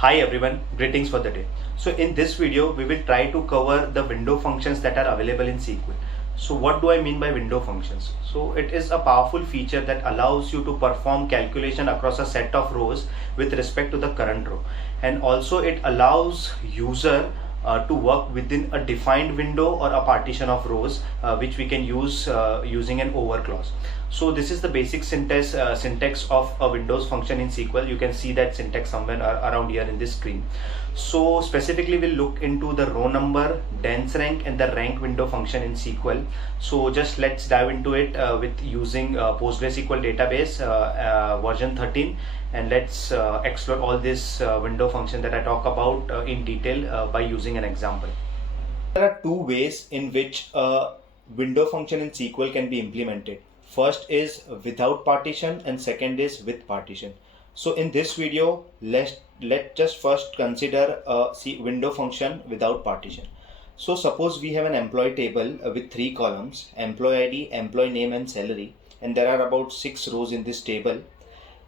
Hi everyone, greetings for the day. So in this video, we will try to cover the window functions that are available in SQL. So what do I mean by window functions? So it is a powerful feature that allows you to perform calculation across a set of rows with respect to the current row. And also it allows user to work within a defined window or a partition of rows which we can use using an over clause. So this is the basic syntax of a Windows function in SQL. You can see that syntax somewhere around here in this screen. So specifically we'll look into the row number, dense rank and the rank window function in SQL. So just let's dive into it with using PostgreSQL database version 13, and let's explore all this window function that I talk about in detail by using an example. There are two ways in which a window function in SQL can be implemented. First is without partition and second is with partition. So in this video, let's just first consider a window function without partition. So suppose we have an employee table with 3 columns: employee ID, employee name and salary, and there are about 6 rows in this table.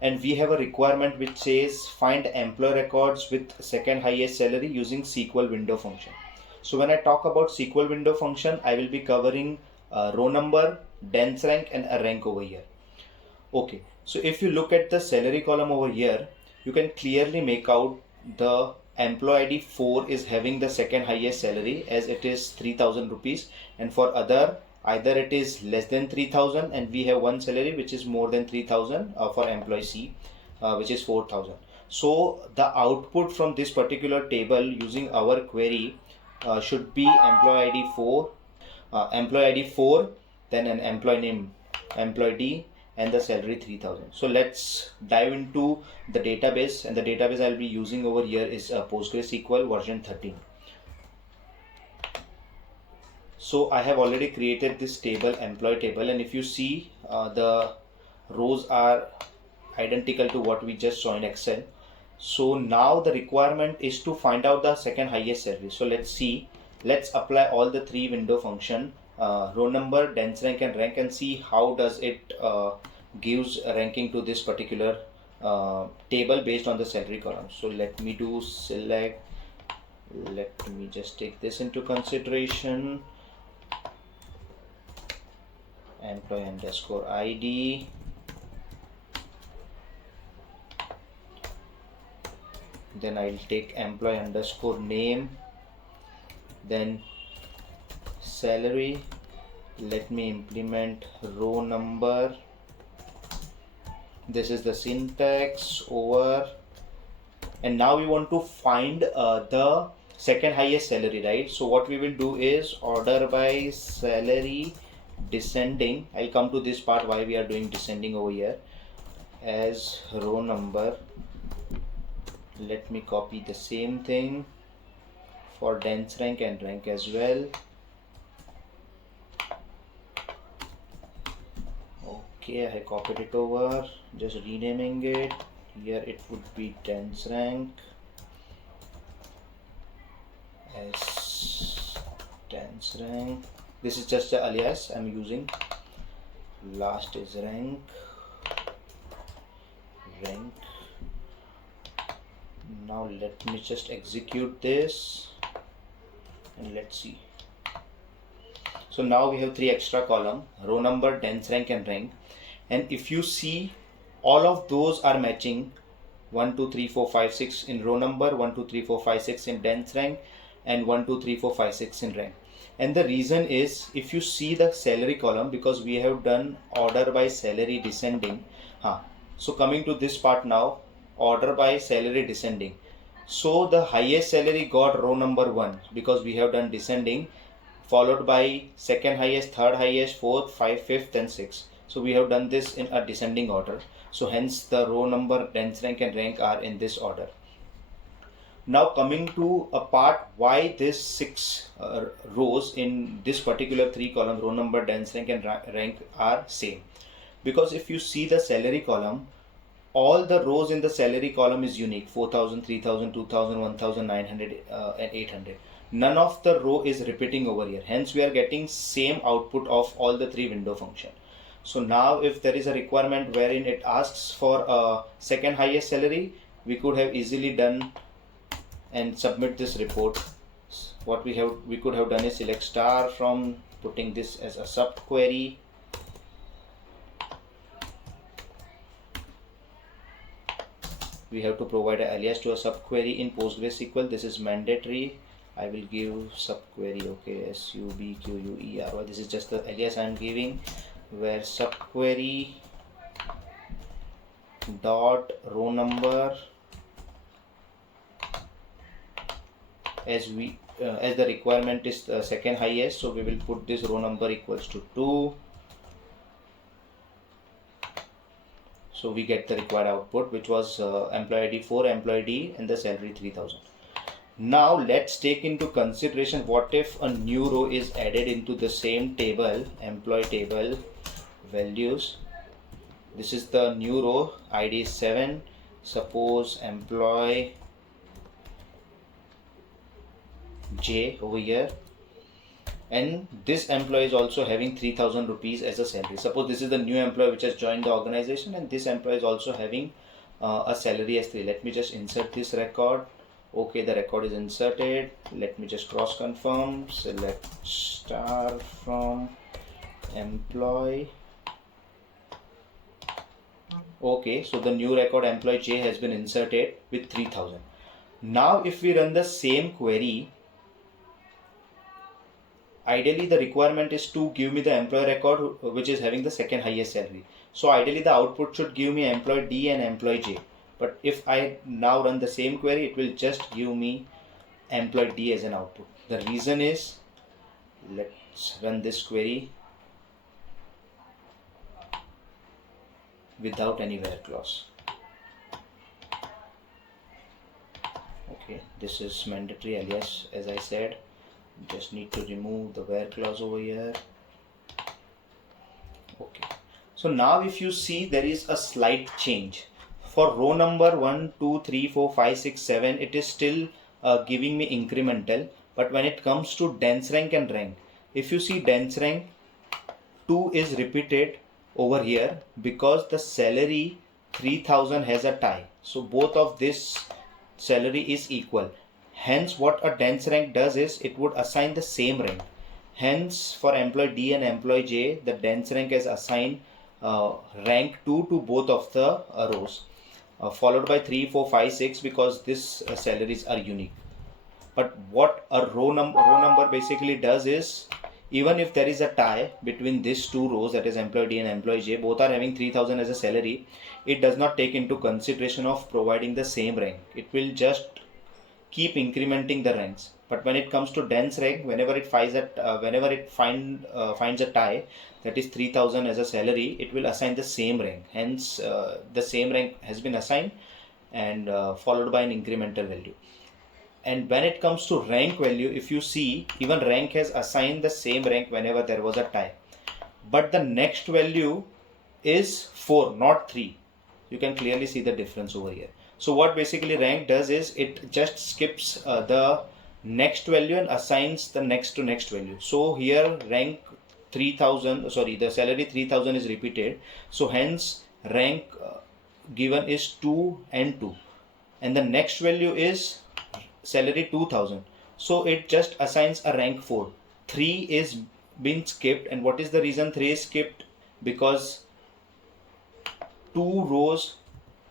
And we have a requirement which says find employee records with second highest salary using SQL window function. So when I talk about SQL window function, I will be covering row number, dense rank and a rank over here. Okay, so if you look at the salary column over here, you can clearly make out the employee ID 4 is having the second highest salary as it is 3000 rupees, and for other either it is less than 3000 and we have one salary which is more than 3000 for employee C which is 4000. So the output from this particular table using our query should be employee ID 4, then an employee name, employee D, and the salary 3000. So let's dive into the database, and the database I'll be using over here is PostgreSQL version 13. So I have already created this table, employee table, and if you see the rows are identical to what we just saw in Excel. So now the requirement is to find out the second highest salary. So let's apply all the 3 window function, row number, dense rank and see how does it gives ranking to this particular table based on the salary column. So let me do select, let me just take this into consideration, employee underscore ID, then I'll take employee underscore name, then salary, let me implement row number, this is the syntax over, and now we want to find the second highest salary, right? So what we will do is order by salary descending. I'll come to this part why we are doing descending over here as row number. Let me copy the same thing for dense rank and rank as well. Okay, I copied it over, just renaming it. Here it would be dense rank as dense rank. This is just the alias I'm using. Last is rank. Now let me just execute this and let's see. So now we have 3 extra column: row number, dense rank and rank. And if you see, all of those are matching 1 2 3 4 5 6 in row number, 1 2 3 4 5 6 in dense rank, and 1 2 3 4 5 6 in rank. And the reason is, if you see the salary column, because we have done order by salary descending. So coming to this part now, order by salary descending. So the highest salary got row number 1 because we have done descending, followed by second highest, third highest, fourth, fifth and sixth. So we have done this in a descending order. So hence the row number, dense rank and rank are in this order. Now coming to a part why this 6 rows in this particular 3 column, row number, dense rank and rank are same. Because if you see the salary column, all the rows in the salary column is unique: 4000, 3000, 2000, 1900 and 800. None of the row is repeating over here. Hence we are getting same output of all the 3 window function. So now if there is a requirement wherein it asks for a second highest salary, we could have easily done and submit this report, what we could have done is select star from putting this as a subquery. We have to provide an alias to a subquery in PostgreSQL. This is mandatory. I will give subquery, okay, subquery. This is just the alias I am giving, where subquery dot row number, as the requirement is the second highest, so we will put this row number equals to 2. So we get the required output, which was employee ID 4, employee ID, and the salary 3000. Now let's take into consideration what if a new row is added into the same table, employee table values. This is the new row, ID is 7. Suppose employee J over here, and this employee is also having 3000 rupees as a salary. Suppose this is the new employee which has joined the organization, and this employee is also having a salary as 3. Let me just insert this record. Okay, the record is inserted. Let me just cross confirm. Select star from employee. Okay, so the new record employee J has been inserted with 3000. Now if we run the same query, ideally the requirement is to give me the employee record which is having the second highest salary. So ideally the output should give me employee D and employee J. But if I now run the same query, it will just give me employee D as an output. The reason is, let's run this query without any where clause. Okay, this is mandatory alias, as I said. Just need to remove the where clause over here. Okay, so now if you see, there is a slight change. For row number 1, 2, 3, 4, 5, 6, 7, it is still giving me incremental. But when it comes to dense rank and rank, if you see dense rank, 2 is repeated over here because the salary 3000 has a tie. So both of this salary is equal. Hence what a dense rank does is it would assign the same rank. Hence for employee D and employee J, the dense rank is assigned rank 2 to both of the rows, followed by 3, 4, 5, 6 because these salaries are unique. But what a row number basically does is, even if there is a tie between these two rows, that is employee D and employee J, both are having 3000 as a salary, it does not take into consideration of providing the same rank. It will just keep incrementing the ranks. But when it comes to dense rank, whenever it finds a tie that is 3000 as a salary, it will assign the same rank. Hence the same rank has been assigned and followed by an incremental value. And when it comes to rank value, if you see, even rank has assigned the same rank whenever there was a tie. But the next value is 4, not 3. You can clearly see the difference over here. So what basically rank does is it just skips the next value and assigns the next to next value. So here rank 3000, the salary 3000 is repeated. So hence rank given is 2 and 2. And the next value is salary 2000. So it just assigns a rank 4. 3 is been skipped. And what is the reason 3 is skipped? Because 2 rows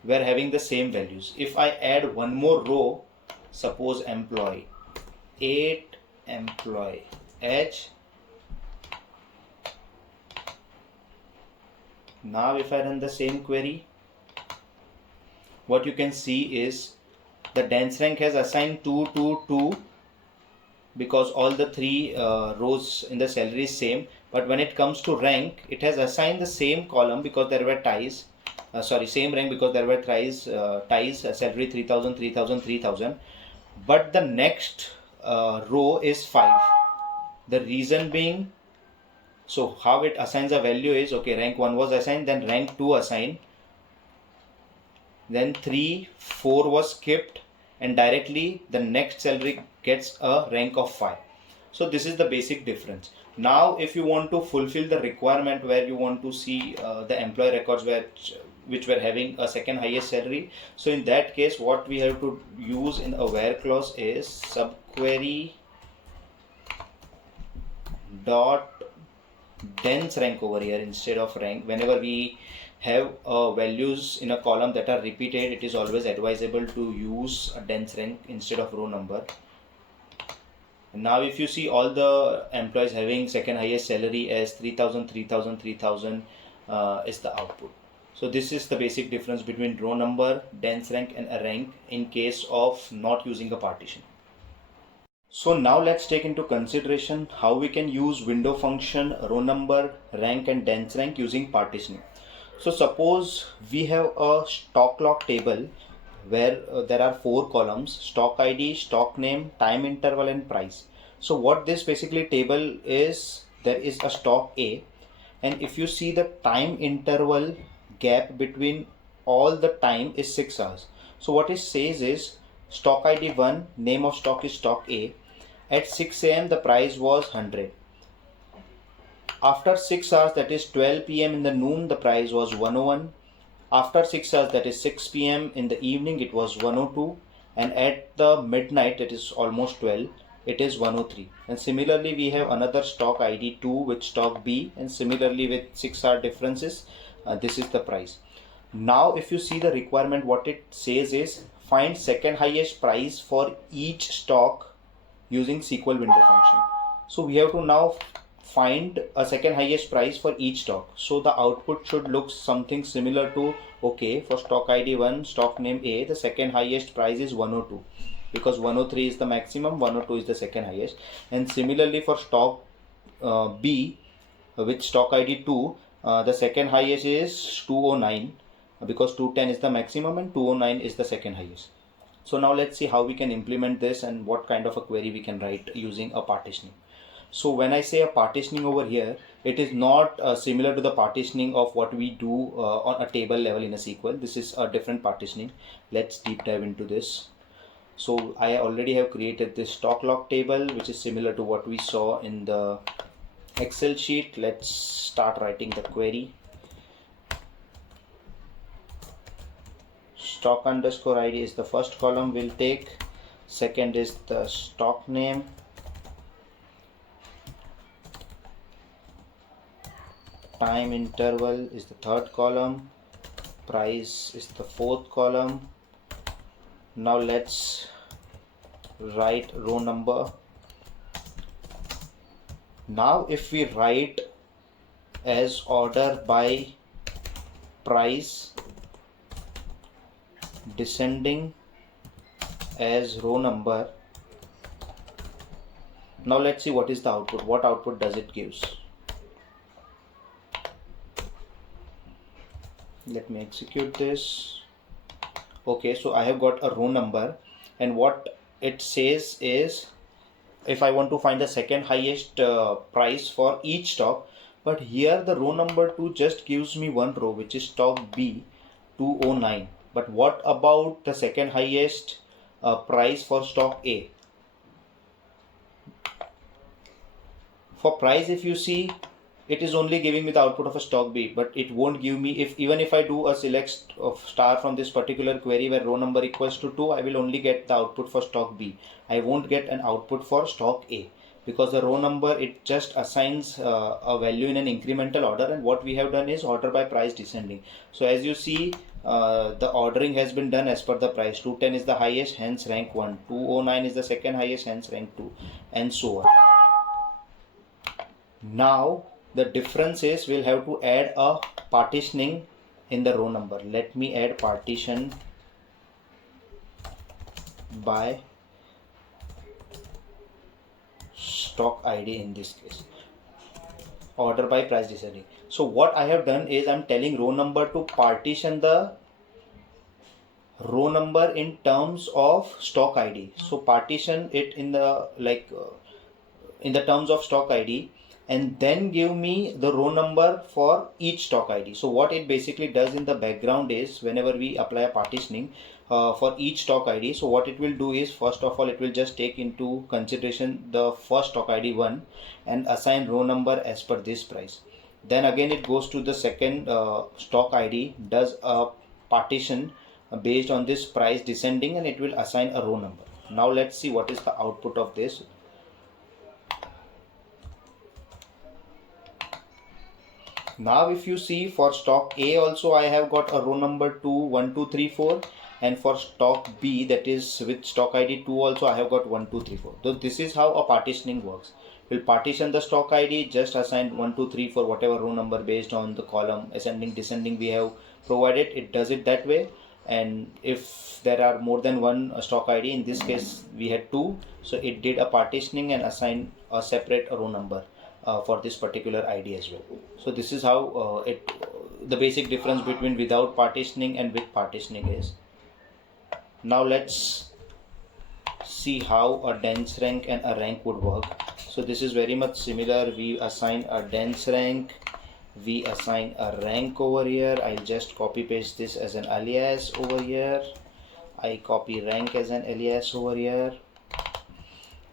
were having the same values. If I add one more row, suppose employee 8, employee H. Now if I run the same query, what you can see is the dense rank has assigned 2, 2, 2 because all the 3 rows in the salary is same. But when it comes to rank, it has assigned the same column because there were ties. Same rank because there were ties, salary 3000, 3000, 3000. But the next row is 5. The reason being, so how it assigns a value is, okay, rank 1 was assigned, then rank 2 assigned, then 3, 4 was skipped, and directly the next salary gets a rank of 5. So this is the basic difference. Now if you want to fulfill the requirement where you want to see the employee records which were having a second highest salary. So in that case, what we have to use in a where clause is subquery dot dense rank over here instead of rank. Whenever we have values in a column that are repeated, it is always advisable to use a dense rank instead of row number. Now if you see all the employees having second highest salary as 3000 3000 3000 is the output. So this is the basic difference between row number, dense rank and a rank in case of not using a partition. So now let's take into consideration how we can use window function, row number, rank and dense rank using partitioning. So suppose we have a stock log table where there are 4 columns: stock ID, stock name, time interval and price. So what this basically table is, there is a stock A, and if you see the time interval gap between all the time is 6 hours. So what it says is stock ID 1, name of stock is stock A. At 6 AM the price was 100. After 6 hours, that is 12 PM in the noon, the price was 101. After 6 hours, that is 6 PM in the evening, it was 102. And at the midnight, it is almost 12, it is 103. And similarly, we have another stock ID 2 with stock B, and similarly with 6 hour differences, this is the price. Now, if you see the requirement, what it says is find second highest price for each stock using SQL window function. So we have to now find a second highest price for each stock. So the output should look something similar to, okay, for stock ID 1, stock name A, the second highest price is 102 because 103 is the maximum, 102 is the second highest. And similarly for stock B with stock ID 2, the second highest is 209 because 210 is the maximum and 209 is the second highest. So now let's see how we can implement this and what kind of a query we can write using a partitioning. So when I say a partitioning over here, it is not similar to the partitioning of what we do on a table level in a SQL. This is a different partitioning. Let's deep dive into this. So I already have created this stock log table, which is similar to what we saw in the Excel sheet. Let's start writing the query. Stock underscore ID is the first column we'll take. Second is the stock name. Time interval is the third column. Price is the fourth column. Now let's write row number. Now if we write as order by price, descending as row number. Now let's see what is the output. What output does it gives? Let me execute this. Okay, so I have got a row number, and what it says is if I want to find the second highest price for each stock, but here the row number 2 just gives me one row, which is stock B 209. But what about the second highest price for stock A? For price, if you see, it is only giving me the output of a stock B, but it won't give me, even if I do a select of star from this particular query where row number equals to 2, I will only get the output for stock B. I won't get an output for stock A because the row number, it just assigns a value in an incremental order, and what we have done is order by price descending. So as you see, the ordering has been done as per the price. 210 is the highest, hence rank 1. 209 is the second highest, hence rank 2, and so on. Now the difference is we'll have to add a partitioning in the row number. Let me add partition by stock ID in this case, order by price descending. So what I have done is I'm telling row number to partition the row number in terms of stock ID. So partition it in the in the terms of stock ID, and then give me the row number for each stock ID. So what it basically does in the background is whenever we apply a partitioning for each stock ID, so what it will do is, first of all, it will just take into consideration the first stock ID 1 and assign row number as per this price. Then again it goes to the second stock ID, does a partition based on this price descending, and it will assign a row number. Now let's see what is the output of this. Now if you see, for stock A also I have got a row number 2, 1, 2, 3, 4, and for stock B, that is with stock ID 2 also, I have got 1, 2, 3, 4. So this is how a partitioning works. We'll partition the stock ID, just assign 1, 2, 3, 4 whatever row number based on the column ascending descending we have provided. It does it that way. And if there are more than one stock ID, in this case we had 2, so it did a partitioning and assigned a separate row number for this particular ID as well. So this is how the basic difference between without partitioning and with partitioning is. Now let's see how a dense rank and a rank would work. So this is very much similar. We assign a dense rank, we assign a rank over here. I'll just copy paste this as an alias over here. I copy rank as an alias over here.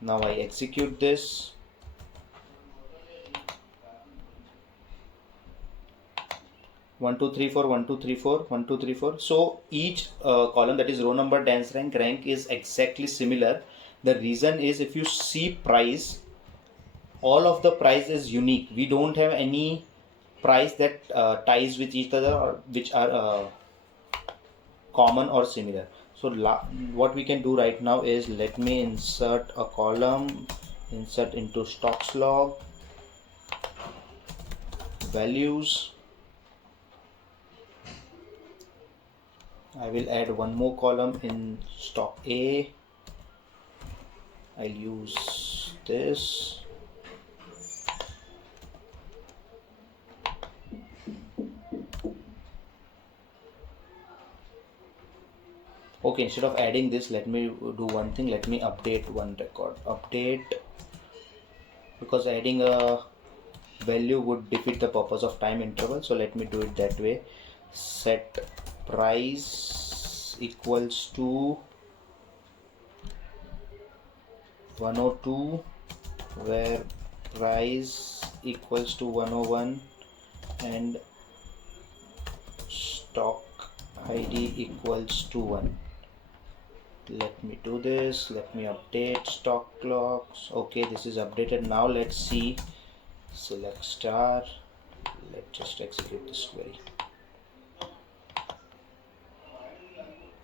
Now I execute this. 1, 2, 3, 4, 1, 2, 3, 4, 1, 2, 3, 4. So each column, that is row number, dense rank, rank, is exactly similar. The reason is, if you see price, all of the price is unique. We don't have any price that ties with each other or which are common or similar. So what we can do right now is, let me insert a column, insert into stocks log, values. I will add one more column in stock A. I'll use this. Okay, instead of adding this, let me do one thing. Let me update one record. Update, because adding a value would defeat the purpose of time interval. So let me do it that way. Set price equals to 102, where price equals to 101 and stock ID equals to 1. Let me do this. Let me update stock logs. Okay, this is updated. Now let's see. Select star. Let's just execute this query.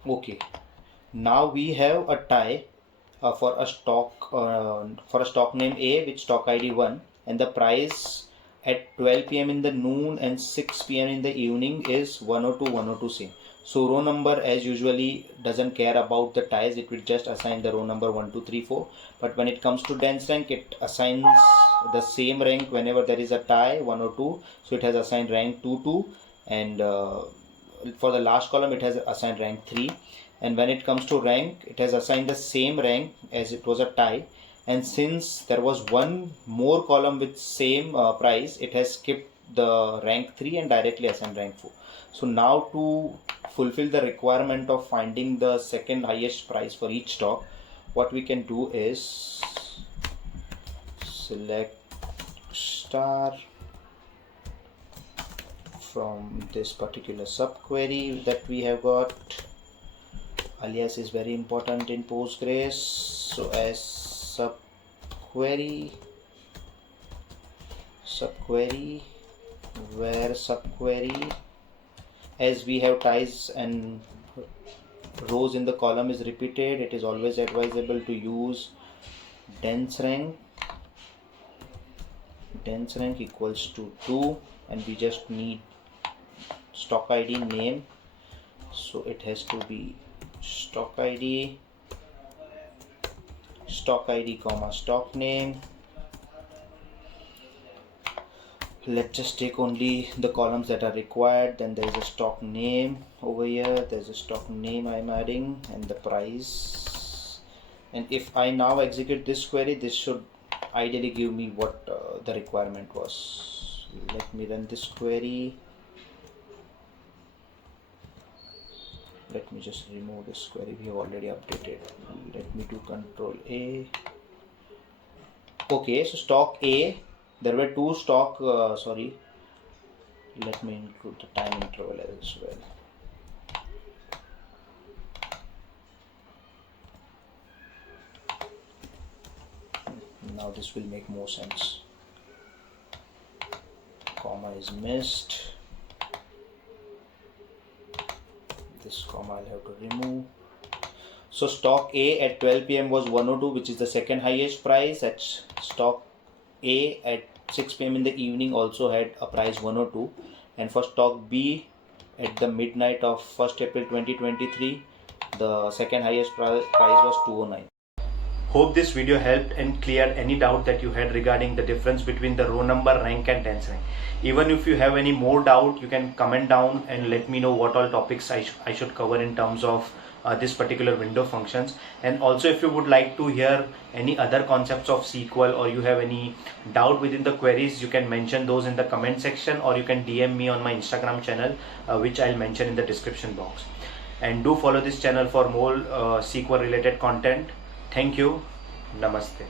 Okay, now we have a tie for a stock name A with stock ID 1, and the price at 12 p.m. in the noon and 6 p.m. in the evening is 102, 102 same. So row number as usually doesn't care about the ties, it will just assign the row number 1, 2, 3, 4. But when it comes to dense rank, it assigns the same rank whenever there is a tie 1 or 2. So it has assigned rank 2, 2, and for the last column it has assigned rank 3, and when it comes to rank, it has assigned the same rank as it was a tie. And since there was one more column with same price, it has skipped the rank 3 and directly assigned rank 4. So now to fulfill the requirement of finding the second highest price for each stock, what we can do is select star from this particular subquery that we have got. Alias is very important in Postgres. So as subquery, where subquery, as we have ties and rows in the column is repeated, it is always advisable to use dense rank. Dense rank equals to 2, and we just need stock ID name, so it has to be stock ID comma stock name. Let's just take only the columns that are required. Then there is a stock name over here, there's a stock name I'm adding, and the price. And if I now execute this query, this should ideally give me what the requirement was. Let me run this query. Let me just remove this query, we have already updated. Let me do Control A. Okay, so stock A, there were two stock Let me include the time interval as well. Now this will make more sense. Comma is missed. This comma I'll have to remove. So stock A at 12 PM was 102, which is the second highest price. At stock A at 6 PM in the evening also had a price 102, and for stock B at the midnight of 1st April 2023, the second highest price was 209. Hope this video helped and cleared any doubt that you had regarding the difference between the row number, rank and tense rank. Even if you have any more doubt, you can comment down and let me know what all topics I should cover in terms of this particular window functions. And also, if you would like to hear any other concepts of SQL, or you have any doubt within the queries, you can mention those in the comment section, or you can DM me on my Instagram channel, which I'll mention in the description box. And do follow this channel for more SQL related content. Thank you. Namaste.